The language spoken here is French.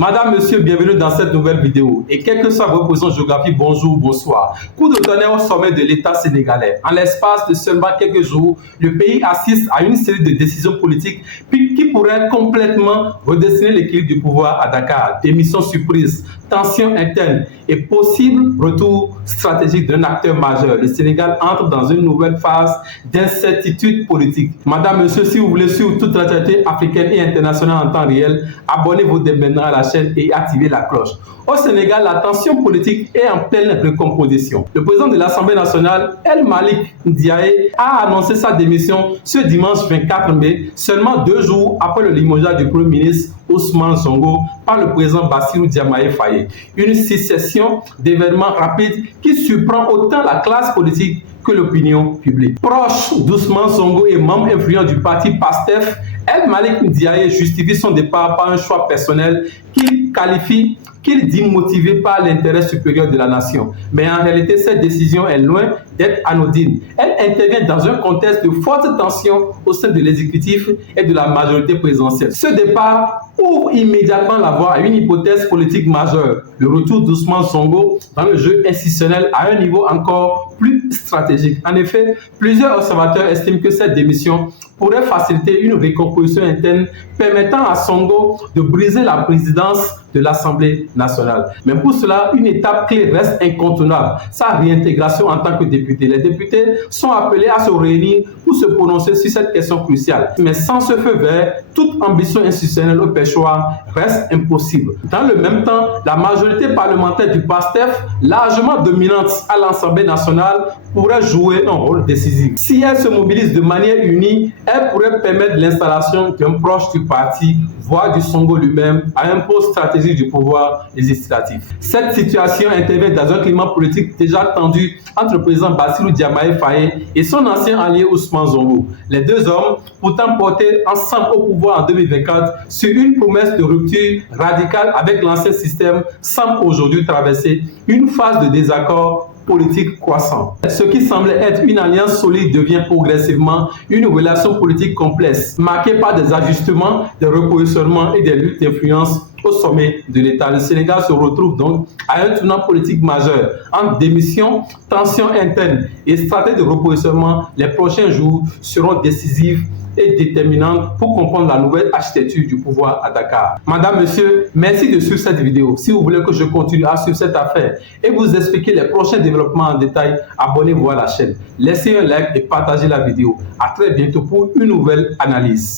Madame, monsieur, bienvenue dans cette nouvelle vidéo. Et quelle que soit votre position géographique, bonjour, bonsoir. Coup de tonnerre au sommet de l'État sénégalais. En l'espace de seulement quelques jours, le pays assiste à une série de décisions politiques qui pourraient complètement redessiner l'équilibre du pouvoir à Dakar. Démission surprise, tensions internes et possible retour stratégique d'un acteur majeur. Le Sénégal entre dans une nouvelle phase d'incertitude politique. Madame, monsieur, si vous voulez suivre toute l'actualité africaine et internationale en temps réel, abonnez-vous dès maintenant à la chaîne et activez la cloche. Au Sénégal, la tension politique est en pleine recomposition. Le président de l'Assemblée nationale, El Malick Ndiaye, a annoncé sa démission ce dimanche 24 mai, seulement 2 jours après le limogeage du Premier ministre Ousmane Sonko par le président Bassirou Diomaye Faye. Une succession d'événements rapides qui surprend autant la classe politique que l'opinion publique. Proche d'Ousmane Sonko et membre influent du parti PASTEF, El Malick Ndiaye justifie son départ par un choix personnel qu'il dit motivé par l'intérêt supérieur de la nation. Mais en réalité, cette décision est loin d'être anodine. Elle intervient dans un contexte de forte tension au sein de l'exécutif et de la majorité présidentielle. Ce départ ouvre immédiatement la voie à une hypothèse politique majeure, le retour d'Ousmane Sonko dans le jeu institutionnel à un niveau encore plus stratégique. En effet, plusieurs observateurs estiment que cette démission pourrait faciliter une recomposition interne permettant à Sonko de briser la présidence de l'Assemblée nationale. Mais pour cela, une étape clé reste incontournable, sa réintégration en tant que député. Les députés sont appelés à se réunir pour se prononcer sur cette question cruciale. Mais sans ce feu vert, toute ambition institutionnelle au pêchoir reste impossible. Dans le même temps, la majorité parlementaire du PASTEF, largement dominante à l'Assemblée nationale, pourrait jouer un rôle décisif. Si elle se mobilise de manière unie, elle pourrait permettre l'installation d'un proche du parti, voire du Sonko lui-même, à un poste stratégique du pouvoir législatif. Cette situation intervient dans un climat politique déjà tendu entre le président Bassirou Diomaye Faye et son ancien allié Ousmane Sonko. Les deux hommes, pourtant portés ensemble au pouvoir en 2024 sur une promesse de rupture radicale avec l'ancien système, semblent aujourd'hui traverser une phase de désaccord politique croissant. Ce qui semblait être une alliance solide devient progressivement une relation politique complexe, marquée par des ajustements, des repositionnements et des luttes d'influence au sommet de l'État. Le Sénégal se retrouve donc à un tournant politique majeur. Entre démission, tensions internes et stratégie de repositionnement, les prochains jours seront décisifs et déterminante pour comprendre la nouvelle architecture du pouvoir à Dakar. Madame, monsieur, merci de suivre cette vidéo. Si vous voulez que je continue à suivre cette affaire et vous expliquer les prochains développements en détail, abonnez-vous à la chaîne. Laissez un like et partagez la vidéo. À très bientôt pour une nouvelle analyse.